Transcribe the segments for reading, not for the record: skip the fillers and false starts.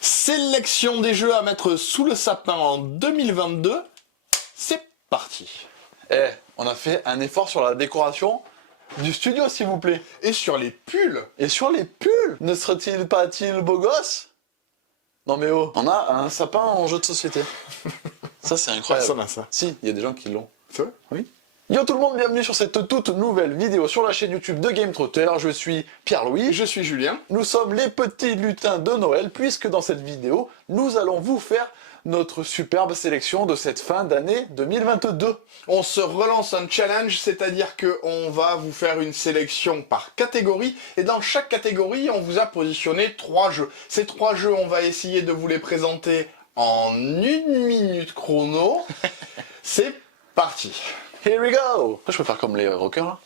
Sélection des jeux à mettre sous le sapin en 2022, c'est parti. On a fait un effort sur la décoration du studio, s'il vous plaît. Et sur les pulls. Et sur les pulls, ne serait-il pas-il beau gosse? Non mais oh, on a un sapin en jeu de société. Ça c'est incroyable. Personne n'a ça. Si, il y a des gens qui l'ont. C'est vrai? Oui. Yo tout le monde, bienvenue sur cette toute nouvelle vidéo sur la chaîne YouTube de Game Trotter. Je suis Pierre-Louis. Je suis Julien. Nous sommes les petits lutins de Noël, puisque dans cette vidéo, nous allons vous faire notre superbe sélection de cette fin d'année 2022. On se relance un challenge, c'est-à-dire qu'on va vous faire une sélection par catégorie, et dans chaque catégorie, on vous a positionné 3 jeux. Ces 3 jeux, on va essayer de vous les présenter en 1 minute chrono. C'est parti. Here we go. Je peux faire comme les rockers, là.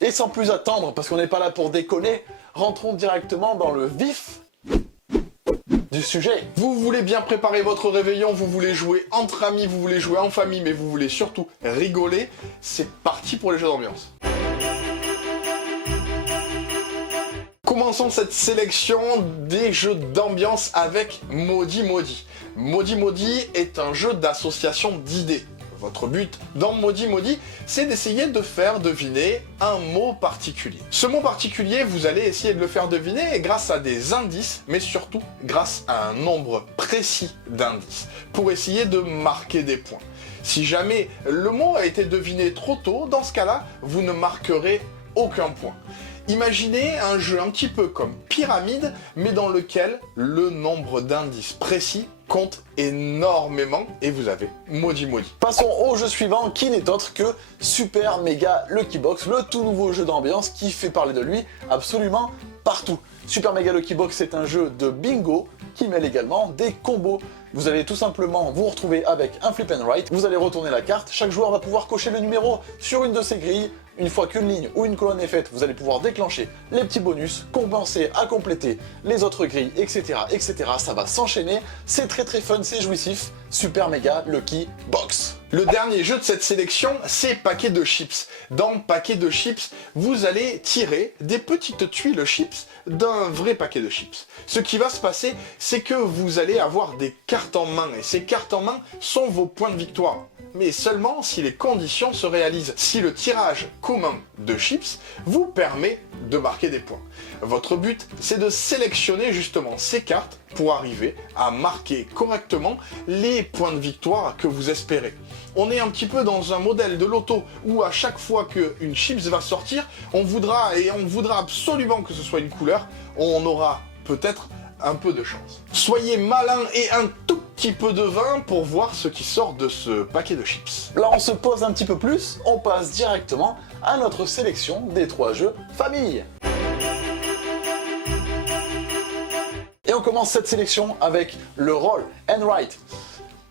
Et sans plus attendre, parce qu'on n'est pas là pour déconner, rentrons directement dans le vif du sujet. Vous voulez bien préparer votre réveillon, vous voulez jouer entre amis, vous voulez jouer en famille, mais vous voulez surtout rigoler. C'est parti pour les jeux d'ambiance. Commençons cette sélection des jeux d'ambiance avec Maudit Maudit. Maudit Maudit est un jeu d'association d'idées. Votre but dans Maudit Maudit, c'est d'essayer de faire deviner un mot particulier. Ce mot particulier, vous allez essayer de le faire deviner grâce à des indices, mais surtout grâce à un nombre précis d'indices, pour essayer de marquer des points. Si jamais le mot a été deviné trop tôt, dans ce cas-là, vous ne marquerez aucun point. Imaginez un jeu un petit peu comme Pyramide, mais dans lequel le nombre d'indices précis compte énormément, et vous avez Maudit Maudit. Passons au jeu suivant, qui n'est autre que Super Mega Lucky Box, le tout nouveau jeu d'ambiance qui fait parler de lui absolument partout. Super Mega Lucky Box, c'est un jeu de bingo qui mêle également des combos. Vous allez tout simplement vous retrouver avec un flip and write, vous allez retourner la carte, chaque joueur va pouvoir cocher le numéro sur une de ses grilles. Une fois qu'une ligne ou une colonne est faite, vous allez pouvoir déclencher les petits bonus, commencer à compléter les autres grilles, etc. etc. Ça va s'enchaîner, c'est très fun, c'est jouissif. Super Mega Lucky Box. Le dernier jeu de cette sélection, c'est Paquet de Chips. Dans Paquet de Chips, vous allez tirer des petites tuiles chips d'un vrai paquet de chips. Ce qui va se passer, c'est que vous allez avoir des cartes en main, et ces cartes en main sont vos points de victoire. Mais seulement si les conditions se réalisent. Si le tirage commun de chips vous permet de marquer des points. Votre but, c'est de sélectionner justement ces cartes pour arriver à marquer correctement les points de victoire que vous espérez. On est un petit peu dans un modèle de loto où à chaque fois qu'une chips va sortir, on voudra absolument que ce soit une couleur, on aura peut-être un peu de chance. Soyez malin et un tout petit peu de vin pour voir ce qui sort de ce paquet de chips. Là on se pose un petit peu plus, on passe directement à notre sélection des 3 jeux famille. Et on commence cette sélection avec le Roll and Write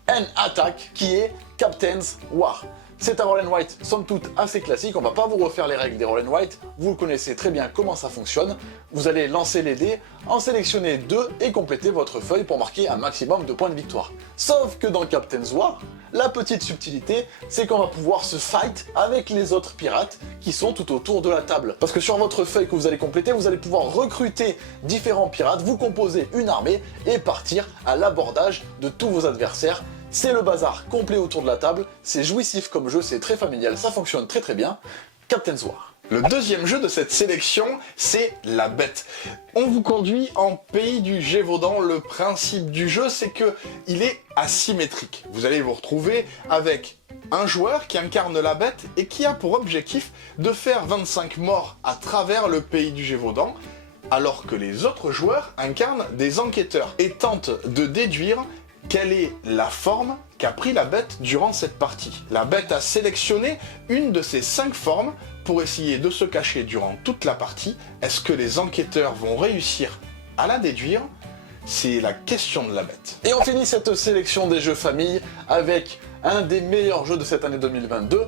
and Attack qui est Captain's War. C'est un roll and write somme toute assez classique, on va pas vous refaire les règles des roll and write, vous le connaissez très bien comment ça fonctionne. Vous allez lancer les dés, en sélectionner 2 et compléter votre feuille pour marquer un maximum de points de victoire. Sauf que dans Captain's War, la petite subtilité, c'est qu'on va pouvoir se fight avec les autres pirates qui sont tout autour de la table. Parce que sur votre feuille que vous allez compléter, vous allez pouvoir recruter différents pirates, vous composer une armée et partir à l'abordage de tous vos adversaires. C'est le bazar complet autour de la table, c'est jouissif comme jeu, c'est très familial, ça fonctionne très bien. Captain's War. Le deuxième jeu de cette sélection, c'est La Bête. On vous conduit en pays du Gévaudan. Le principe du jeu, c'est que il est asymétrique. Vous allez vous retrouver avec un joueur qui incarne la bête et qui a pour objectif de faire 25 morts à travers le pays du Gévaudan, alors que les autres joueurs incarnent des enquêteurs et tentent de déduire quelle est la forme qu'a pris la bête durant cette partie. La bête a sélectionné une de ces 5 formes pour essayer de se cacher durant toute la partie. Est-ce que les enquêteurs vont réussir à la déduire? C'est la question de la bête. Et on finit cette sélection des jeux famille avec un des meilleurs jeux de cette année 2022,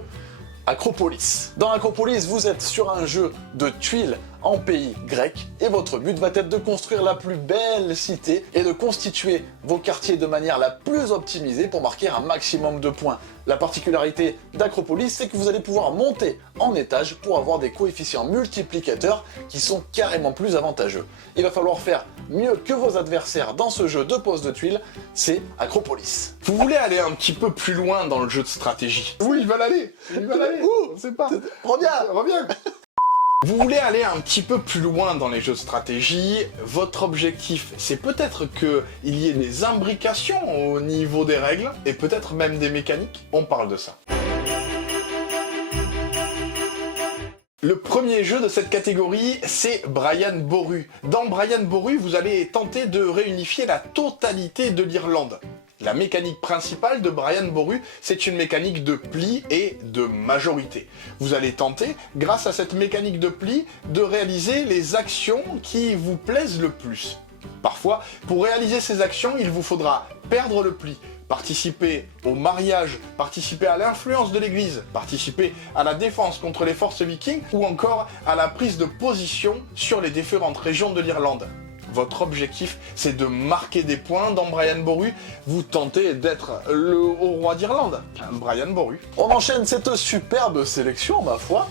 Acropolis. Dans Acropolis, vous êtes sur un jeu de tuiles en pays grec et votre but va être de construire la plus belle cité et de constituer vos quartiers de manière la plus optimisée pour marquer un maximum de points. La particularité d'Acropolis, c'est que vous allez pouvoir monter en étage pour avoir des coefficients multiplicateurs qui sont carrément plus avantageux. Il va falloir faire mieux que vos adversaires dans ce jeu de pose de tuiles, c'est Acropolis. Vous voulez aller un petit peu plus loin dans le jeu de stratégie? Oui, ils veulent aller. Ils veulent aller. Ouh, on sait pas. Reviens. Reviens. Vous voulez aller un petit peu plus loin dans les jeux de stratégie, votre objectif c'est peut-être qu'il y ait des imbrications au niveau des règles, et peut-être même des mécaniques, on parle de ça. Le premier jeu de cette catégorie, c'est Brian Boru. Dans Brian Boru, vous allez tenter de réunifier la totalité de l'Irlande. La mécanique principale de Brian Boru, c'est une mécanique de pli et de majorité. Vous allez tenter, grâce à cette mécanique de pli, de réaliser les actions qui vous plaisent le plus. Parfois, pour réaliser ces actions, il vous faudra perdre le pli, participer au mariage, participer à l'influence de l'église, participer à la défense contre les forces vikings ou encore à la prise de position sur les différentes régions de l'Irlande. Votre objectif, c'est de marquer des points dans Brian Boru. Vous tentez d'être le haut roi d'Irlande, Brian Boru. On enchaîne cette superbe sélection, ma foi,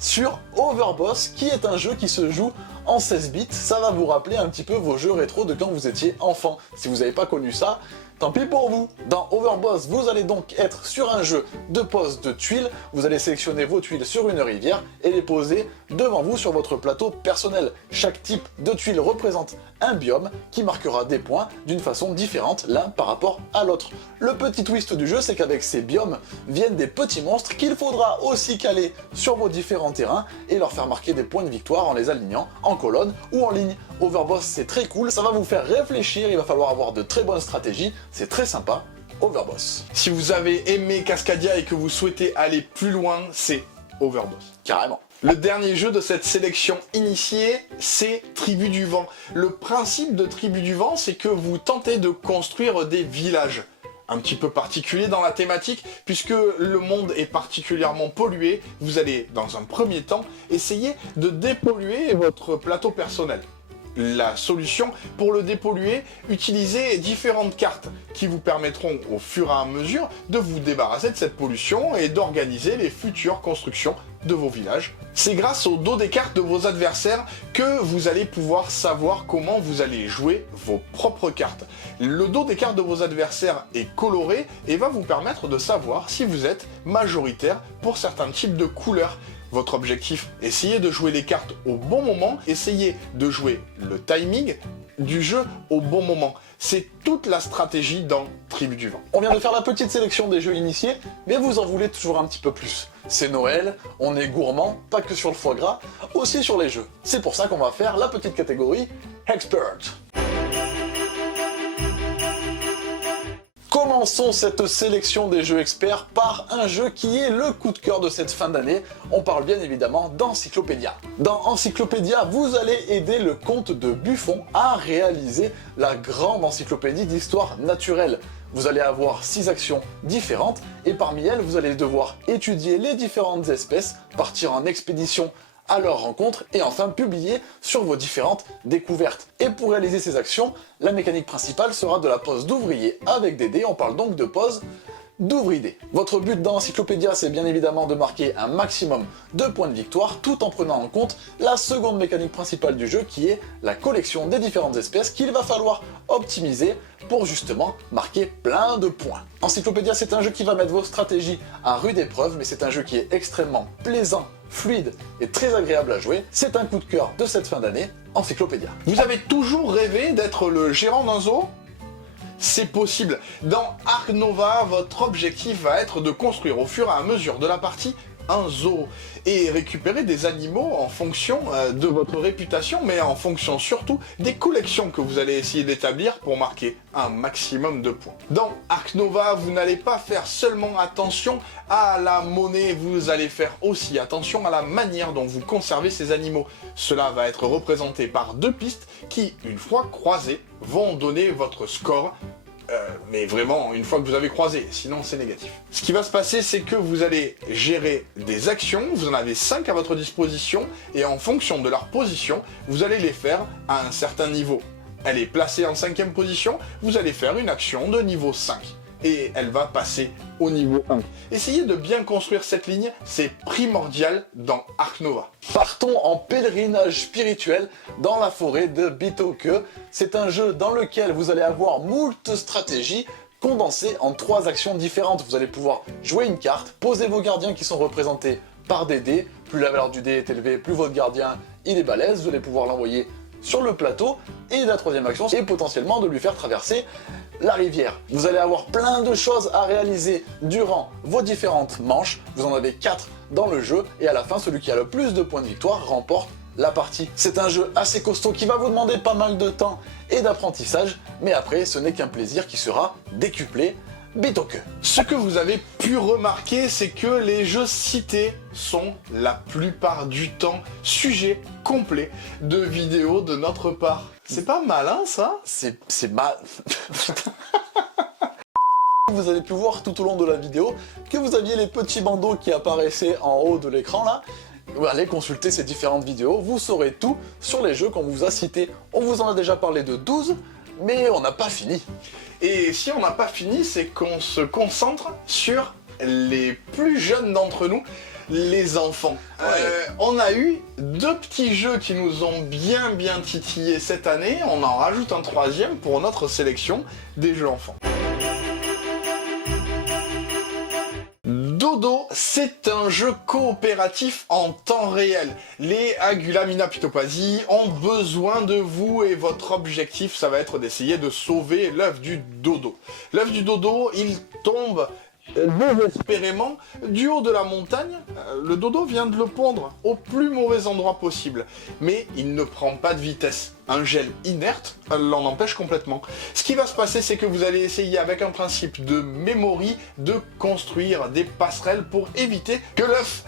sur Overboss, qui est un jeu qui se joue en 16 bits. Ça va vous rappeler un petit peu vos jeux rétro de quand vous étiez enfant. Si vous n'avez pas connu ça, tant pis pour vous. Dans Overboss, vous allez donc être sur un jeu de pose de tuiles. Vous allez sélectionner vos tuiles sur une rivière et les poser devant vous sur votre plateau personnel. Chaque type de tuile représente un biome qui marquera des points d'une façon différente l'un par rapport à l'autre. Le petit twist du jeu, c'est qu'avec ces biomes viennent des petits monstres qu'il faudra aussi caler sur vos différents terrains et leur faire marquer des points de victoire en les alignant en colonne ou en ligne. Overboss, c'est très cool, ça va vous faire réfléchir, il va falloir avoir de très bonnes stratégies, c'est très sympa, Overboss. Si vous avez aimé Cascadia et que vous souhaitez aller plus loin, c'est Overboss. Carrément. Le dernier jeu de cette sélection initiée, c'est Tribu du Vent. Le principe de Tribu du Vent, c'est que vous tentez de construire des villages. Un petit peu particulier dans la thématique, puisque le monde est particulièrement pollué, vous allez, dans un premier temps, essayer de dépolluer votre plateau personnel. La solution pour le dépolluer, utilisez différentes cartes qui vous permettront au fur et à mesure de vous débarrasser de cette pollution et d'organiser les futures constructions de vos villages. C'est grâce au dos des cartes de vos adversaires que vous allez pouvoir savoir comment vous allez jouer vos propres cartes. Le dos des cartes de vos adversaires est coloré et va vous permettre de savoir si vous êtes majoritaire pour certains types de couleurs. Votre objectif, essayez de jouer les cartes au bon moment, essayez de jouer le timing du jeu au bon moment. C'est toute la stratégie dans Tribu du Vent. On vient de faire la petite sélection des jeux initiés, mais vous en voulez toujours un petit peu plus. C'est Noël, on est gourmand, pas que sur le foie gras, aussi sur les jeux. C'est pour ça qu'on va faire la petite catégorie Expert. Commençons cette sélection des jeux experts par un jeu qui est le coup de cœur de cette fin d'année. On parle bien évidemment d'Encyclopédia. Dans Encyclopédia, vous allez aider le comte de Buffon à réaliser la grande encyclopédie d'histoire naturelle. Vous allez avoir 6 actions différentes et parmi elles, vous allez devoir étudier les différentes espèces, partir en expédition à leur rencontre et enfin publier sur vos différentes découvertes. Et pour réaliser ces actions, la mécanique principale sera de la pose d'ouvrier avec des dés, on parle donc de pose d'ouvrier. Votre but dans Encyclopédia, c'est bien évidemment de marquer un maximum de points de victoire tout en prenant en compte la seconde mécanique principale du jeu qui est la collection des différentes espèces qu'il va falloir optimiser pour justement marquer plein de points. Encyclopédia, c'est un jeu qui va mettre vos stratégies à rude épreuve, mais c'est un jeu qui est extrêmement plaisant, fluide et très agréable à jouer. C'est un coup de cœur de cette fin d'année, Encyclopédia. Vous avez toujours rêvé d'être le gérant d'un zoo ? C'est possible. Dans Ark Nova, votre objectif va être de construire au fur et à mesure de la partie un zoo et récupérer des animaux en fonction de votre réputation, mais en fonction surtout des collections que vous allez essayer d'établir pour marquer un maximum de points. Dans Ark Nova, vous n'allez pas faire seulement attention à la monnaie, vous allez faire aussi attention à la manière dont vous conservez ces animaux. Cela va être représenté par 2 pistes qui, une fois croisées, vont donner votre score mais vraiment une fois que vous avez croisé, sinon c'est négatif. Ce qui va se passer, c'est que vous allez gérer des actions, vous en avez 5 à votre disposition, et en fonction de leur position, vous allez les faire à un certain niveau. Elle est placée en 5e position, vous allez faire une action de niveau 5. Et elle va passer au niveau 1. Essayez de bien construire cette ligne, c'est primordial dans Ark Nova. Partons en pèlerinage spirituel dans la forêt de Bitoke. C'est un jeu dans lequel vous allez avoir moult stratégies condensées en 3 actions différentes. Vous allez pouvoir jouer une carte, poser vos gardiens qui sont représentés par des dés. Plus la valeur du dé est élevée, plus votre gardien il est balèze. Vous allez pouvoir l'envoyer sur le plateau. Et la 3e action, c'est potentiellement de lui faire traverser la rivière. Vous allez avoir plein de choses à réaliser durant vos différentes manches. Vous en avez 4 dans le jeu et à la fin, celui qui a le plus de points de victoire remporte la partie. C'est un jeu assez costaud qui va vous demander pas mal de temps et d'apprentissage, mais après, ce n'est qu'un plaisir qui sera décuplé. Bitoke. Ce que vous avez pu remarquer, c'est que les jeux cités sont la plupart du temps sujets complets de vidéos de notre part. C'est pas malin ça? C'est mal. Vous avez pu voir tout au long de la vidéo que vous aviez les petits bandeaux qui apparaissaient en haut de l'écran là. Allez consulter ces différentes vidéos, vous saurez tout sur les jeux qu'on vous a cités. On vous en a déjà parlé de 12, mais on n'a pas fini. Et si on n'a pas fini, c'est qu'on se concentre sur les plus jeunes d'entre nous, les enfants. On a eu 2 petits jeux qui nous ont bien titillés cette année, on en rajoute un 3e pour notre sélection des jeux enfants. Dodo, c'est un jeu coopératif en temps réel. Les Agulamina Pitopasi ont besoin de vous et votre objectif, ça va être d'essayer de sauver l'œuf du dodo. L'œuf du dodo, il tombe désespérément du haut de la montagne. Le dodo vient de le pondre au plus mauvais endroit possible. Mais il ne prend pas de vitesse. Un gel inerte l'en empêche complètement. Ce qui va se passer, c'est que vous allez essayer avec un principe de memory de construire des passerelles pour éviter que l'œuf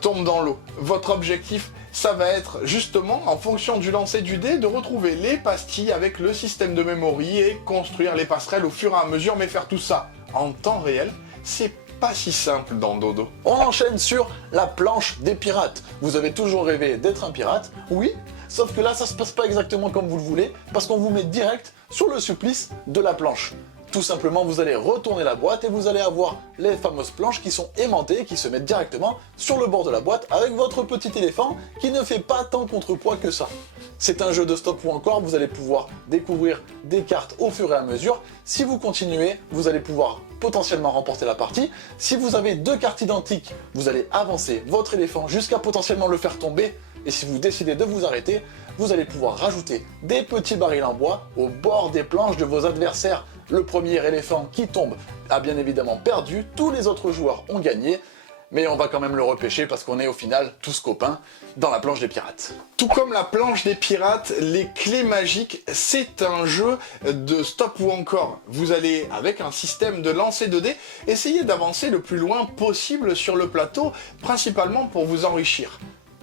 tombe dans l'eau. Votre objectif, ça va être justement, en fonction du lancer du dé, de retrouver les pastilles avec le système de memory et construire les passerelles au fur et à mesure, mais faire tout ça en temps réel, c'est pas si simple dans Dodo. On enchaîne sur la planche des pirates. Vous avez toujours rêvé d'être un pirate, oui, sauf que là ça se passe pas exactement comme vous le voulez, parce qu'on vous met direct sur le supplice de la planche. Tout simplement, vous allez retourner la boîte et vous allez avoir les fameuses planches qui sont aimantées, qui se mettent directement sur le bord de la boîte avec votre petit éléphant qui ne fait pas tant contrepoids que ça. C'est un jeu de stop ou encore, vous allez pouvoir découvrir des cartes au fur et à mesure. Si vous continuez, vous allez pouvoir potentiellement remporter la partie. Si vous avez 2 cartes identiques, vous allez avancer votre éléphant jusqu'à potentiellement le faire tomber. Et si vous décidez de vous arrêter, vous allez pouvoir rajouter des petits barils en bois au bord des planches de vos adversaires. Le premier éléphant qui tombe a bien évidemment perdu, tous les autres joueurs ont gagné, mais on va quand même le repêcher parce qu'on est au final tous copains dans la planche des pirates. Tout comme la planche des pirates, les clés magiques, c'est un jeu de stop ou encore. Vous allez, avec un système de lancer de dés, essayer d'avancer le plus loin possible sur le plateau, principalement pour vous enrichir.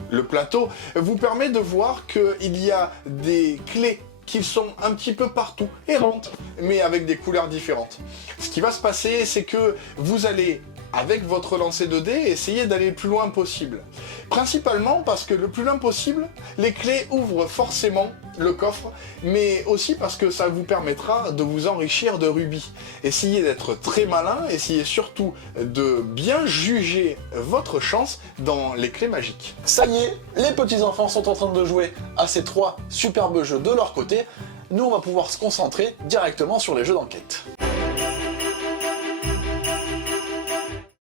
Le plateau vous permet de voir qu'il y a des clés qui sont un petit peu partout, errantes, mais avec des couleurs différentes. Ce qui va se passer, c'est que vous allez, avec votre lancer de dés, essayer d'aller le plus loin possible. Principalement parce que le plus loin possible, les clés ouvrent forcément le coffre, mais aussi parce que ça vous permettra de vous enrichir de rubis. Essayez d'être très malin, essayez surtout de bien juger votre chance dans les clés magiques. Ça y est, les petits enfants sont en train de jouer à ces 3 superbes jeux de leur côté. Nous, on va pouvoir se concentrer directement sur les jeux d'enquête.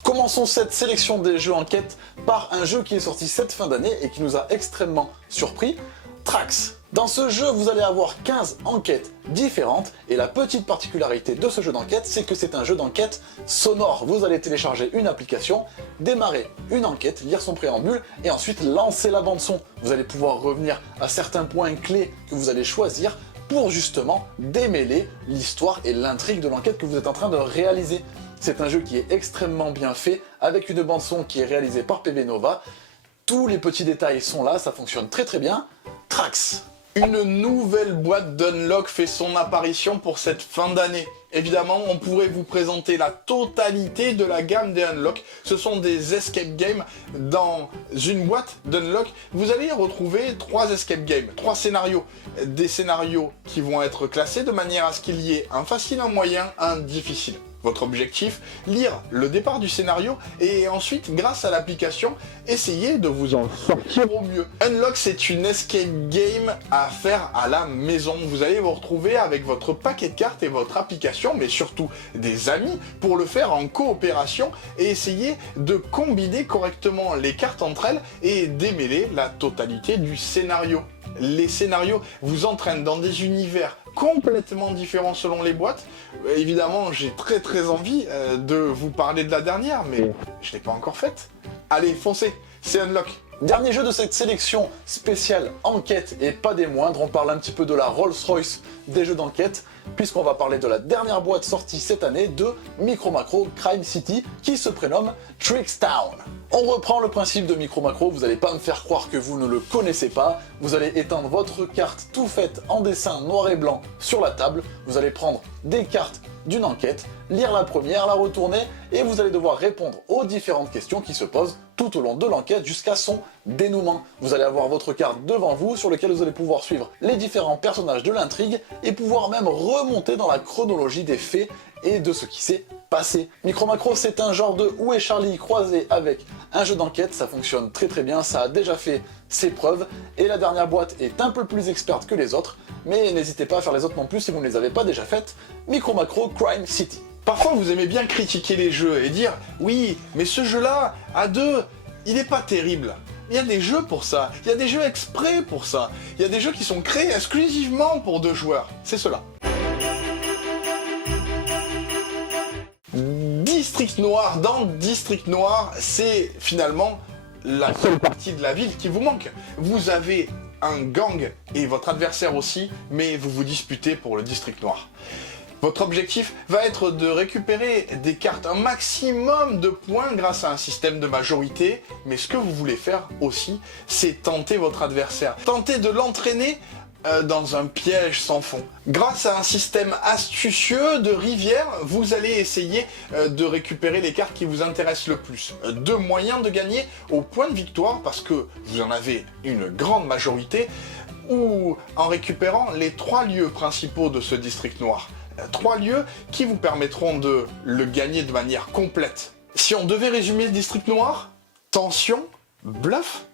Commençons cette sélection des jeux enquête par un jeu qui est sorti cette fin d'année et qui nous a extrêmement surpris, Trax. Dans ce jeu, vous allez avoir 15 enquêtes différentes et la petite particularité de ce jeu d'enquête, c'est que c'est un jeu d'enquête sonore. Vous allez télécharger une application, démarrer une enquête, lire son préambule et ensuite lancer la bande son. Vous allez pouvoir revenir à certains points clés que vous allez choisir pour justement démêler l'histoire et l'intrigue de l'enquête que vous êtes en train de réaliser. C'est un jeu qui est extrêmement bien fait, avec une bande son qui est réalisée par PV Nova. Tous les petits détails sont là, ça fonctionne très très bien. Trax. Une nouvelle boîte d'Unlock fait son apparition pour cette fin d'année. Évidemment, on pourrait vous présenter la totalité de la gamme des Unlock. Ce sont des escape games. Dans une boîte d'Unlock, vous allez retrouver 3 escape games, 3 scénarios. Des scénarios qui vont être classés de manière à ce qu'il y ait un facile, un moyen, un difficile. Votre objectif, lire le départ du scénario et ensuite, grâce à l'application, essayer de vous en sortir au mieux. Unlock, c'est une escape game à faire à la maison. Vous allez vous retrouver avec votre paquet de cartes et votre application, mais surtout des amis, pour le faire en coopération et essayer de combiner correctement les cartes entre elles et démêler la totalité du scénario. Les scénarios vous entraînent dans des univers complètement différents selon les boîtes. Évidemment, j'ai très envie de vous parler de la dernière, mais je ne l'ai pas encore faite. Allez, foncez, c'est Unlock. Dernier jeu de cette sélection spéciale enquête et pas des moindres, on parle un petit peu de la Rolls-Royce des jeux d'enquête, puisqu'on va parler de la dernière boîte sortie cette année de Micro Macro Crime City, qui se prénomme Trickstown. On reprend le principe de Micro Macro, vous n'allez pas me faire croire que vous ne le connaissez pas, vous allez éteindre votre carte tout faite en dessin noir et blanc sur la table, vous allez prendre des cartes d'une enquête, lire la première, la retourner, et vous allez devoir répondre aux différentes questions qui se posent tout au long de l'enquête jusqu'à son dénouement. Vous allez avoir votre carte devant vous sur laquelle vous allez pouvoir suivre les différents personnages de l'intrigue et pouvoir même remonter dans la chronologie des faits et de ce qui s'est passé. Micro Macro, c'est un genre de Où est Charlie croisé avec un jeu d'enquête, ça fonctionne très bien, ça a déjà fait ses preuves, et la dernière boîte est un peu plus experte que les autres, mais n'hésitez pas à faire les autres non plus si vous ne les avez pas déjà faites. Micro Macro Crime City. Parfois, vous aimez bien critiquer les jeux et dire « Oui, mais ce jeu-là, à 2, il n'est pas terrible ». Il y a des jeux pour ça, il y a des jeux exprès pour ça, il y a des jeux qui sont créés exclusivement pour 2 joueurs. C'est cela. District Noir, dans District Noir, c'est finalement la seule partie de la ville qui vous manque. Vous avez un gang et votre adversaire aussi, mais vous vous disputez pour le District Noir. Votre objectif va être de récupérer des cartes, un maximum de points grâce à un système de majorité, mais ce que vous voulez faire aussi, c'est tenter votre adversaire. Tenter de l'entraîner dans un piège sans fond. Grâce à un système astucieux de rivière, vous allez essayer de récupérer les cartes qui vous intéressent le plus. 2 moyens de gagner au point de victoire, parce que vous en avez une grande majorité, ou en récupérant les 3 lieux principaux de ce district noir. 3 lieux qui vous permettront de le gagner de manière complète. Si on devait résumer le district noir, tension, bluff,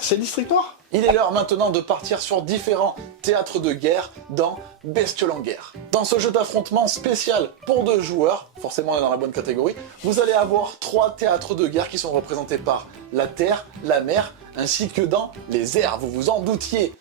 c'est le district noir. Il est l'heure maintenant de partir sur différents théâtres de guerre dans Bestioles en guerre. Dans ce jeu d'affrontement spécial pour 2 joueurs, forcément on est dans la bonne catégorie, vous allez avoir 3 théâtres de guerre qui sont représentés par la terre, la mer, ainsi que dans les airs, vous vous en doutiez.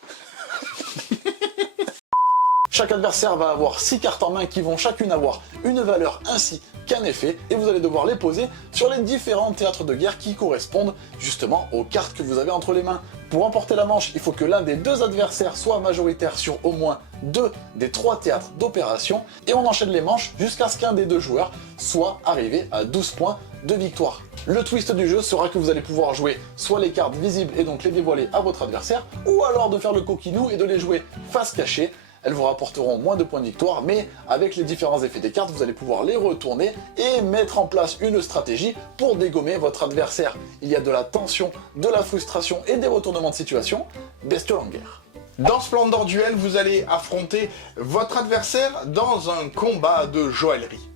Chaque adversaire va avoir 6 cartes en main qui vont chacune avoir une valeur ainsi qu'un effet, et vous allez devoir les poser sur les différents théâtres de guerre qui correspondent justement aux cartes que vous avez entre les mains. Pour remporter la manche, il faut que l'un des 2 adversaires soit majoritaire sur au moins 2 des 3 théâtres d'opération, et on enchaîne les manches jusqu'à ce qu'un des 2 joueurs soit arrivé à 12 points de victoire. Le twist du jeu sera que vous allez pouvoir jouer soit les cartes visibles et donc les dévoiler à votre adversaire, ou alors de faire le coquinou et de les jouer face cachée. Elles vous rapporteront moins de points de victoire, mais avec les différents effets des cartes, vous allez pouvoir les retourner et mettre en place une stratégie pour dégommer votre adversaire. Il y a de la tension, de la frustration et des retournements de situation. Bestioles en guerre. Dans Splendor Duel, vous allez affronter votre adversaire dans un combat de joaillerie.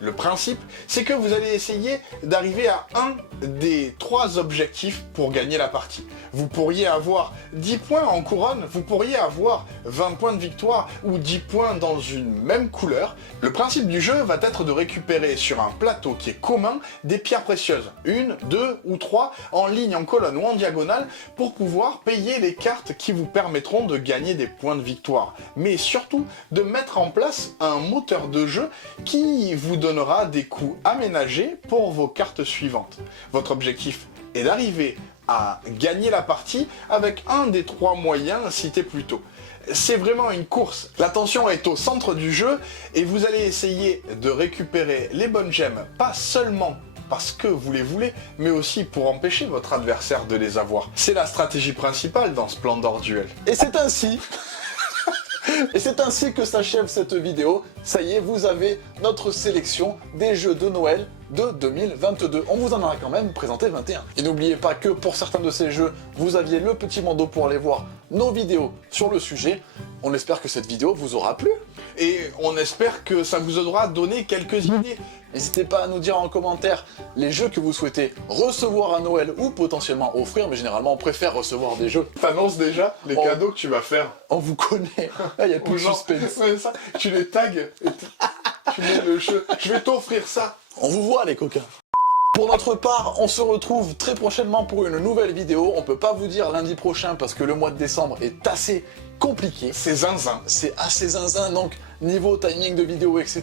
Le principe, c'est que vous allez essayer d'arriver à un des 3 objectifs pour gagner la partie. Vous pourriez avoir 10 points en couronne, vous pourriez avoir 20 points de victoire ou 10 points dans une même couleur. Le principe du jeu va être de récupérer sur un plateau qui est commun des pierres précieuses, 1, 2 ou 3 en ligne, en colonne ou en diagonale, pour pouvoir payer les cartes qui vous permettront de gagner des points de victoire. Mais surtout de mettre en place un moteur de jeu qui vous donnera des coups aménagés pour vos cartes suivantes. Votre objectif est d'arriver à gagner la partie avec un des 3 moyens cités plus tôt. C'est vraiment une course. L'attention est au centre du jeu et vous allez essayer de récupérer les bonnes gemmes, pas seulement parce que vous les voulez, mais aussi pour empêcher votre adversaire de les avoir. C'est la stratégie principale dans Splendor Duel. Et c'est ainsi Et c'est ainsi que s'achève cette vidéo. Ça y est, vous avez notre sélection des jeux de Noël de 2022. On vous en a quand même présenté 21. Et n'oubliez pas que pour certains de ces jeux, vous aviez le petit bandeau pour aller voir nos vidéos sur le sujet. On espère que cette vidéo vous aura plu. Et on espère que ça vous aura donné quelques idées. N'hésitez pas à nous dire en commentaire les jeux que vous souhaitez recevoir à Noël ou potentiellement offrir, mais généralement on préfère recevoir des jeux. T'annonces déjà les cadeaux que tu vas faire. On vous connaît. Là, il y a plus de suspense. Ouais, ça, tu les tags et tu mets le jeu. Je vais t'offrir ça. On vous voit les coquins. Pour notre part, on se retrouve très prochainement pour une nouvelle vidéo. On peut pas vous dire lundi prochain parce que le mois de décembre est assez compliqué. C'est zinzin. C'est assez zinzin, donc niveau timing de vidéo, etc.,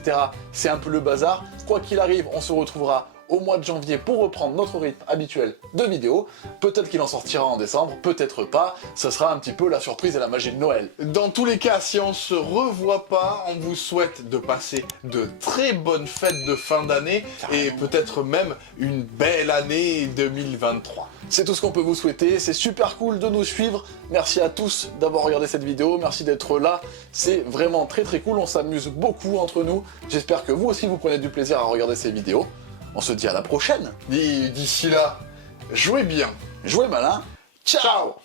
c'est un peu le bazar. Quoi qu'il arrive, on se retrouvera au mois de janvier pour reprendre notre rythme habituel de vidéos. Peut-être qu'il en sortira en décembre, peut-être pas. Ce sera un petit peu la surprise et la magie de Noël. Dans tous les cas, si on se revoit pas, on vous souhaite de passer de très bonnes fêtes de fin d'année et peut-être même une belle année 2023. C'est tout ce qu'on peut vous souhaiter, c'est super cool de nous suivre. Merci à tous d'avoir regardé cette vidéo, merci d'être là. C'est vraiment très très cool, on s'amuse beaucoup entre nous. J'espère que vous aussi vous prenez du plaisir à regarder ces vidéos. On se dit à la prochaine. D'ici là, jouez bien. Jouez malin. Ciao.